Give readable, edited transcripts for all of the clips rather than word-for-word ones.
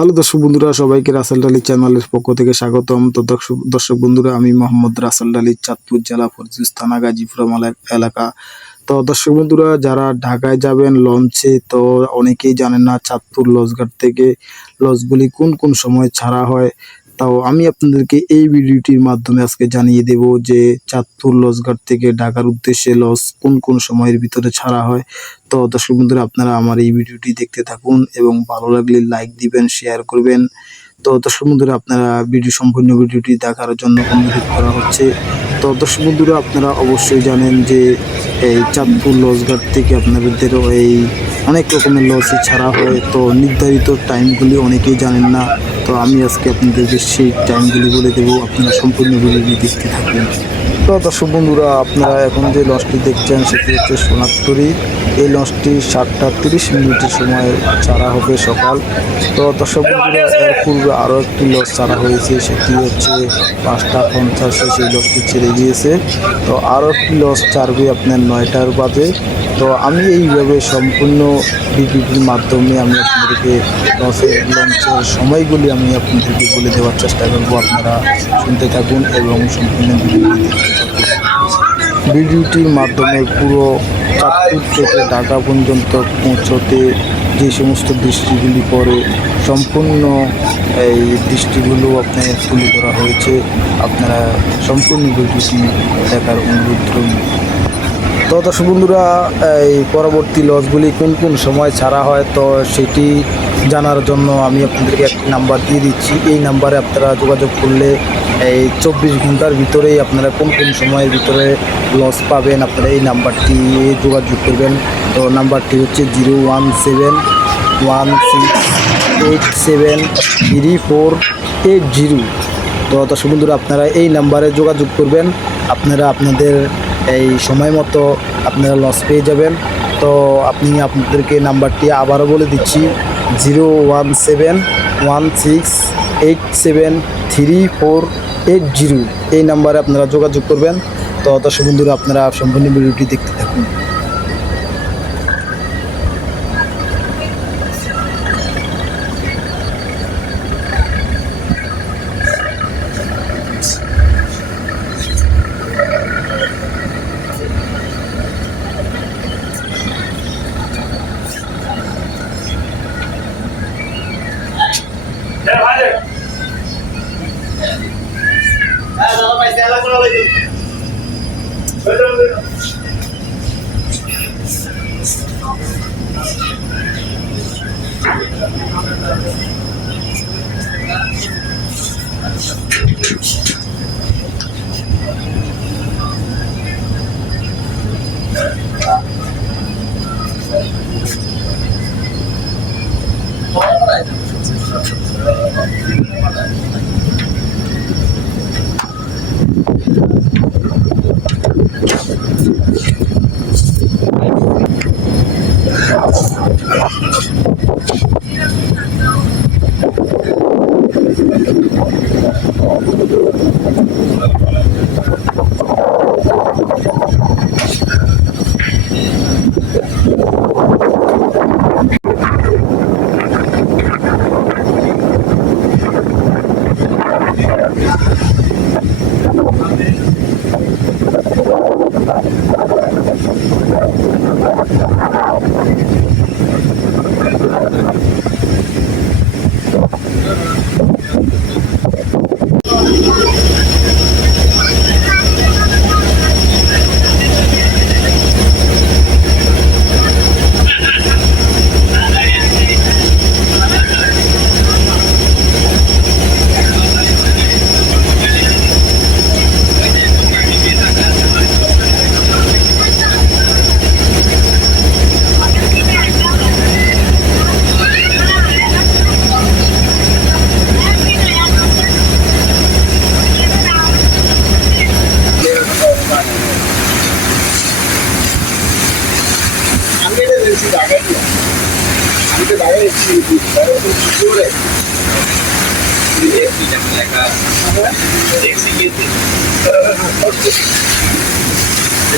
Hello দর্শক বন্ধুরা, সবাইকে রাসেল ডালি চ্যানেলের পক্ষ থেকে স্বাগতম। তো দর্শক বন্ধুরা, আমি মোহাম্মদ রাসেল ডালি, চাঁদপুর জেলা ফরজুস থানা গাজীপুর এলাকা। তো দর্শক বন্ধুরা, যারা ঢাকায় যাবেন লঞ্চে, তো অনেকেই জানেন না চাঁদপুর লঞ্চঘাট থেকে লঞ্চগুলি কোন কোন সময় ছাড়া হয়। তাও আমি আপনাদেরকে এই ভিডিওটির মাধ্যমে আজকে জানিয়ে দেব যে চাঁদপুর লঞ্চঘাট থেকে ঢাকার উদ্দেশ্যে লঞ্চ কোন কোন সময়ের ভিতরে ছাড়া হয়। তো দর্শক বন্ধুরা, আপনারা আমার এই ভিডিওটি দেখতে থাকুন এবং ভালো লাগলে লাইক দিবেন, শেয়ার করবেন। তো দর্শক বন্ধুরা, আপনারা সম্পূর্ণ ভিডিওটি দেখার জন্য অনুরোধ করা হচ্ছে। তো দর্শক বন্ধুরা, আপনারা অবশ্যই জানেন যে এই চাঁদপুর লঞ্চঘাট থেকে আপনাদের এই অনেক রকমের লঞ্চই ছাড়া হয়। তো নির্ধারিত টাইমগুলি অনেকেই জানেন না। তো আমি আজকে আপনাদেরকে সেই টাইমগুলি বলে দেবো, আপনারা সম্পূর্ণ ভিডিওটি দেখতে থাকবেন। তো দর্শক বন্ধুরা, আপনারা এখন যে লঞ্চটি দেখছেন সেটি হচ্ছে সোনারতরী। এই লঞ্চটি 7টা 30 সময় ছাড়া হবে সকাল। তো দর্শক বন্ধুরা, এর পূর্বে আরও একটি লঞ্চ ছাড়া হয়েছে, সেটি হচ্ছে 5টা 50 সেই লঞ্চটি ছেড়ে গিয়েছে। তো আরও একটি লঞ্চ ছাড়বে আপনার 9টার বাজে। তো আমি এইভাবে সম্পূর্ণ ভিডিওটির মাধ্যমে আমি আপনাদেরকে লঞ্চের সময়গুলি আমি আপনাদেরকে বলে দেওয়ার চেষ্টা করবো। আপনারা শুনতে থাকুন এবং সম্পূর্ণ ভিডিওটি দেখতে থাকুন। ভিডিওটির মাধ্যমে পুরো চাঁদপুর থেকে ঢাকা পর্যন্ত পৌঁছতে যে সমস্ত দৃষ্টিগুলি পড়ে, সম্পূর্ণ এই দৃষ্টিগুলো আপনার তুলে ধরা হয়েছে। আপনারা সম্পূর্ণ ভিডিওটি দেখার অনুরোধ রইল। তো দর্শক বন্ধুরা, এই পরবর্তী লঞ্চগুলি কোন কোন সময় ছাড়া হয়, তো সেটি জানার জন্য আমি আপনাদেরকে একটি নাম্বার দিয়ে দিচ্ছি। এই নাম্বারে আপনারা যোগাযোগ করলে এই 24 ঘন্টার ভিতরেই আপনারা কোন কোন সময়ের ভিতরে লঞ্চ পাবেন, আপনারা এই নাম্বারটি যোগাযোগ করবেন। তো নাম্বারটি হচ্ছে 01716873480। তো দর্শক বন্ধুরা, আপনারা এই নাম্বারে যোগাযোগ করবেন, আপনারা আপনাদের এই সময় মতো আপনারা লঞ্চ পেয়ে যাবেন। তো আপনাদেরকে নাম্বারটি আবারও বলে দিচ্ছি, 01716873480। এই নাম্বারে আপনারা যোগাযোগ করবেন। তো দর্শক বন্ধুরা, আপনারা সম্পূর্ণ ভিডিওটি দেখতে থাকুন।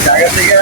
জায়গা থেকে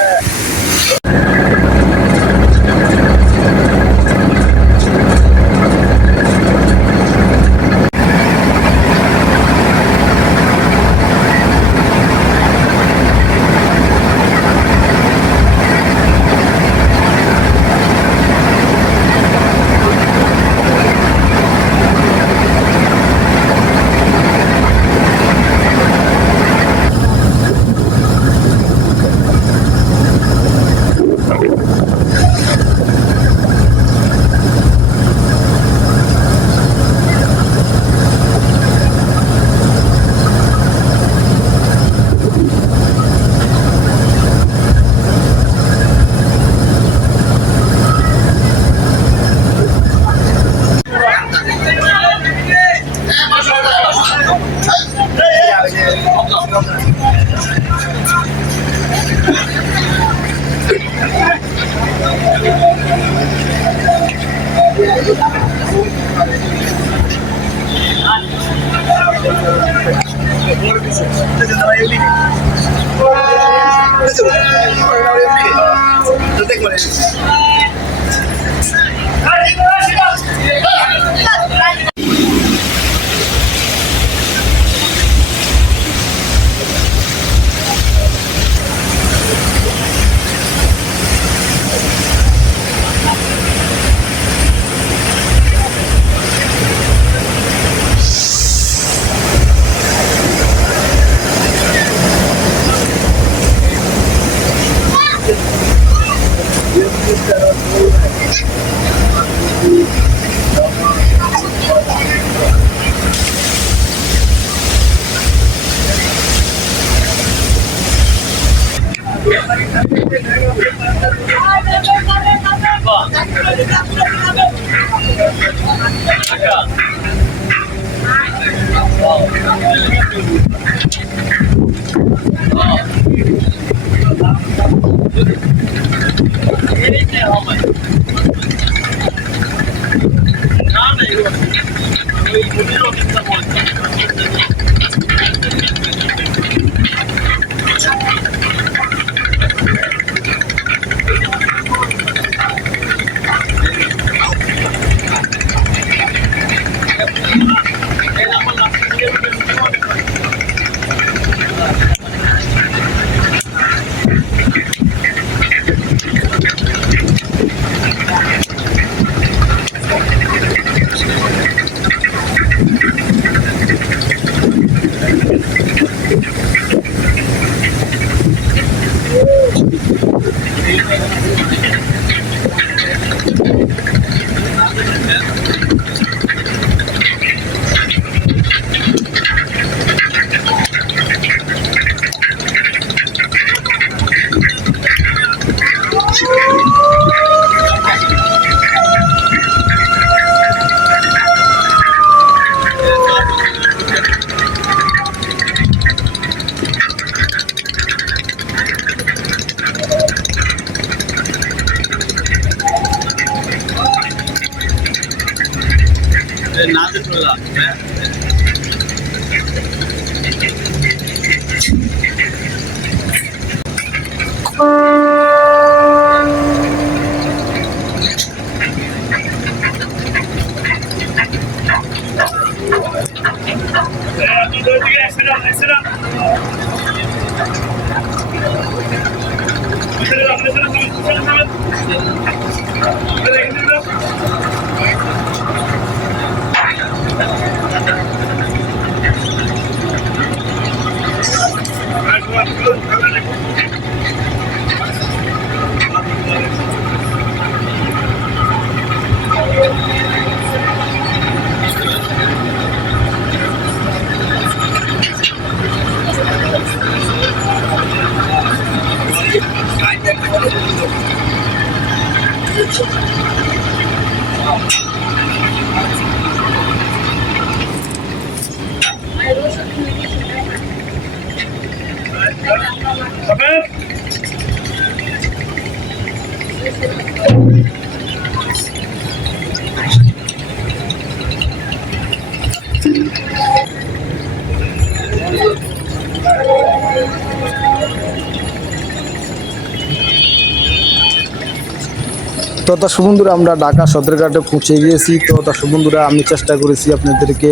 তো দর্শক বন্ধুরা আমরা ঢাকা সদরঘাটে পৌঁছে গিয়েছি। তো দর্শক বন্ধুরা আমি চেষ্টা করেছি আপনাদেরকে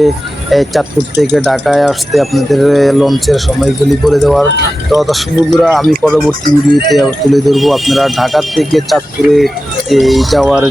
চাঁদপুর থেকে ঢাকায় আসতে আপনাদের লঞ্চের সময়গুলি বলে দেওয়ার। তো দর্শক বন্ধুরা আমি পরবর্তী ভিডিওতে তুলে ধরবো আপনারা ঢাকা থেকে চাঁদপুরে যাওয়ার